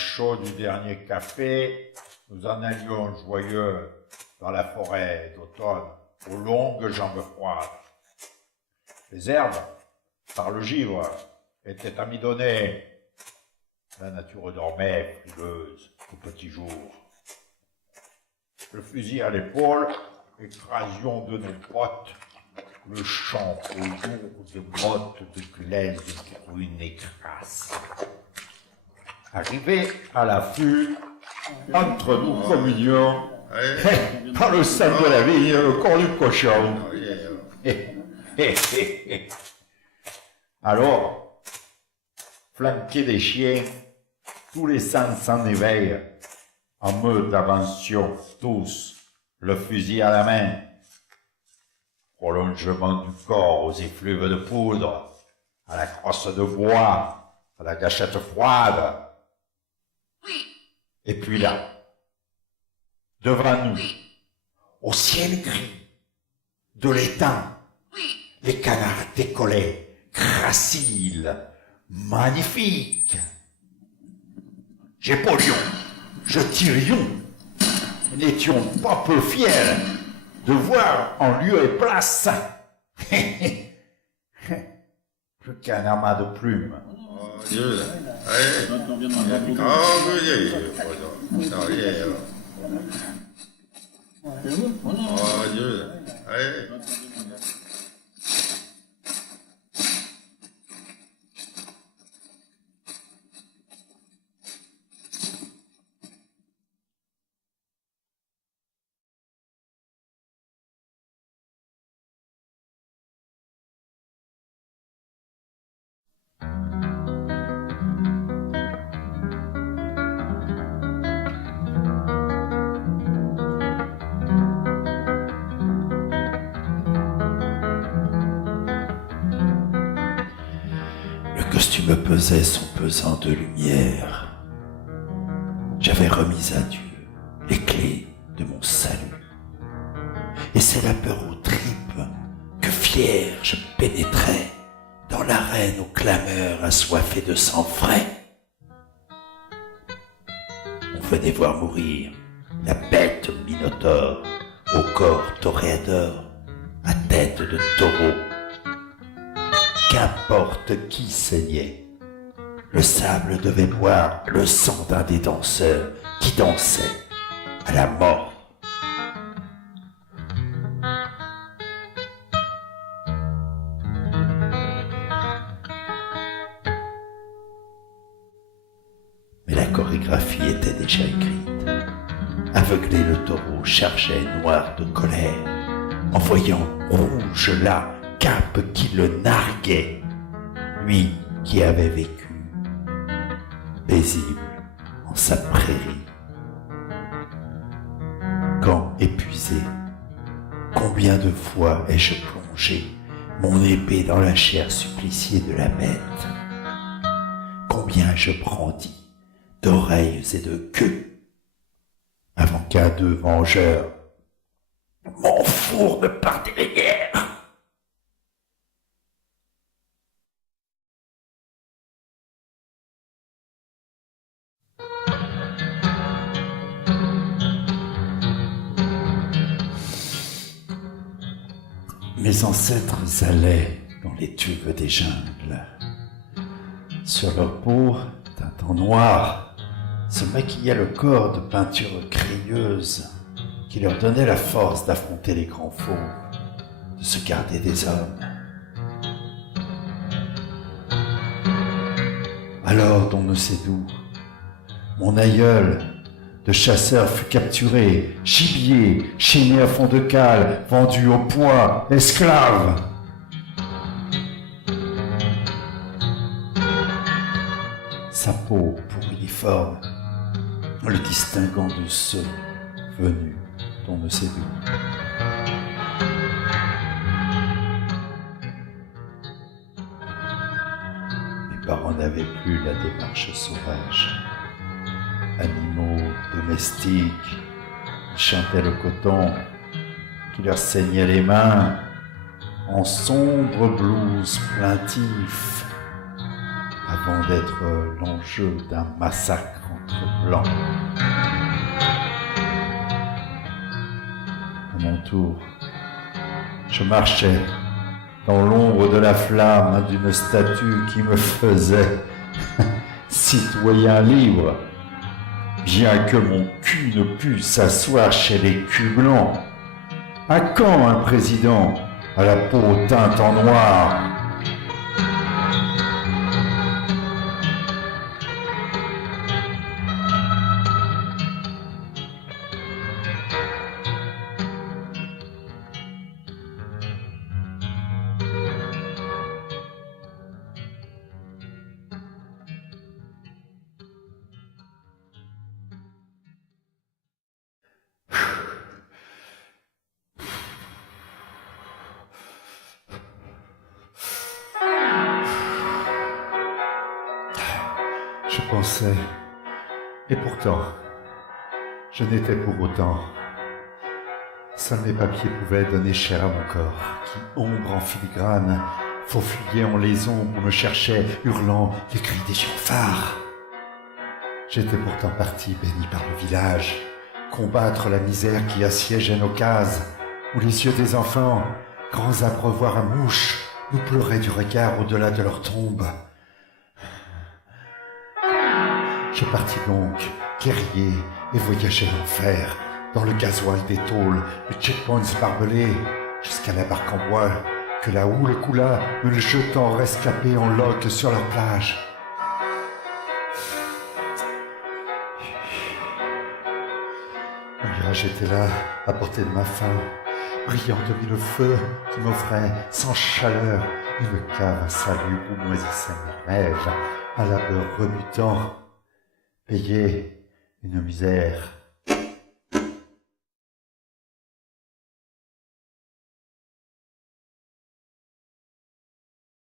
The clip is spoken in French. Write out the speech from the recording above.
chaud du dernier café, nous en allions joyeux dans la forêt d'automne, aux longues jambes froides. Les herbes, par le givre, étaient amidonnées. La nature dormait, frileuse, au petit jour. Le fusil à l'épaule, écrasions de nos bottes, le champ aux lourdes bottes de glaise, de brunes et crasses. Arrivé à l'affût, entre nous communions, par le sein de la vigne, le corps du cochon. Alors, flanqués des chiens, tous les sens en éveil, en meute avancions tous, le fusil à la main. Prolongement du corps aux effluves de poudre, à la crosse de bois, à la gâchette froide. Et puis là, devant nous, au ciel gris, de l'étang, les canards décollaient, graciles, magnifiques. J'épaulions, je tirions, n'étions pas peu fiers de voir en lieu et place plus qu'un amas de plumes. Le costume pesait son pesant de lumière. J'avais remis à Dieu les clés de mon salut. Et c'est la peur aux tripes que fier je pénétrais dans l'arène aux clameurs assoiffées de sang frais. On venait voir mourir la bête minotaure au corps toréador, à tête de taureau. Qu'importe qui saignait, le sable devait boire le sang d'un des danseurs qui dansait à la mort. Mais la chorégraphie était déjà écrite. Aveuglé, le taureau chargeait noir de colère, en voyant rouge là Cap qui le narguait, lui qui avait vécu paisible en sa prairie. Quand épuisé, combien de fois ai-je plongé mon épée dans la chair suppliciée de la bête? Combien je brandis d'oreilles et de queues avant qu'un d'eux vengeur m'enfourne par derrière. Mes ancêtres allaient dans les tubes des jungles. Sur leur peau, teinte en noir, se maquillait le corps de peintures crayeuses qui leur donnait la force d'affronter les grands fauves, de se garder des hommes. Alors, d'on ne sait d'où, mon aïeul de chasseur fut capturé, gibier, chaîné à fond de cale, vendu au poids, esclave. Sa peau pour uniforme, le distinguant de ceux venus d'on ne sait d'où. Mes parents n'avaient plus la démarche sauvage. Animaux domestiques, ils chantaient le coton qui leur saignait les mains en sombre blues plaintif, avant d'être l'enjeu d'un massacre entre blancs. À mon tour, je marchais dans l'ombre de la flamme d'une statue qui me faisait citoyen libre, bien que mon cul ne pût s'asseoir chez les culs blancs. À quand un président à la peau teinte en noir? Je pensais, et pourtant, je n'étais pour autant. Seuls mes papiers pouvaient donner chair à mon corps, qui, ombre en filigrane, faufilait en les ombres où me cherchait, hurlant les cris des gyrophares. J'étais pourtant parti, béni par le village, combattre la misère qui assiégeait nos cases, où les yeux des enfants, grands abreuvoirs à mouches, nous pleuraient du regard au-delà de leur tombe. Je partis donc, guerrier, et voyageai l'enfer, dans le gasoil des tôles, les checkpoints barbelés, jusqu'à la barque en bois, que la houle coula, me le jetant rescapé en loques sur leur plage. Le mirage était là, à portée de ma faim, brillant de mille feux qui m'offrait, sans chaleur, une cave insalubre où moisissaient mes rêves, un labeur rebutant. Payer une misère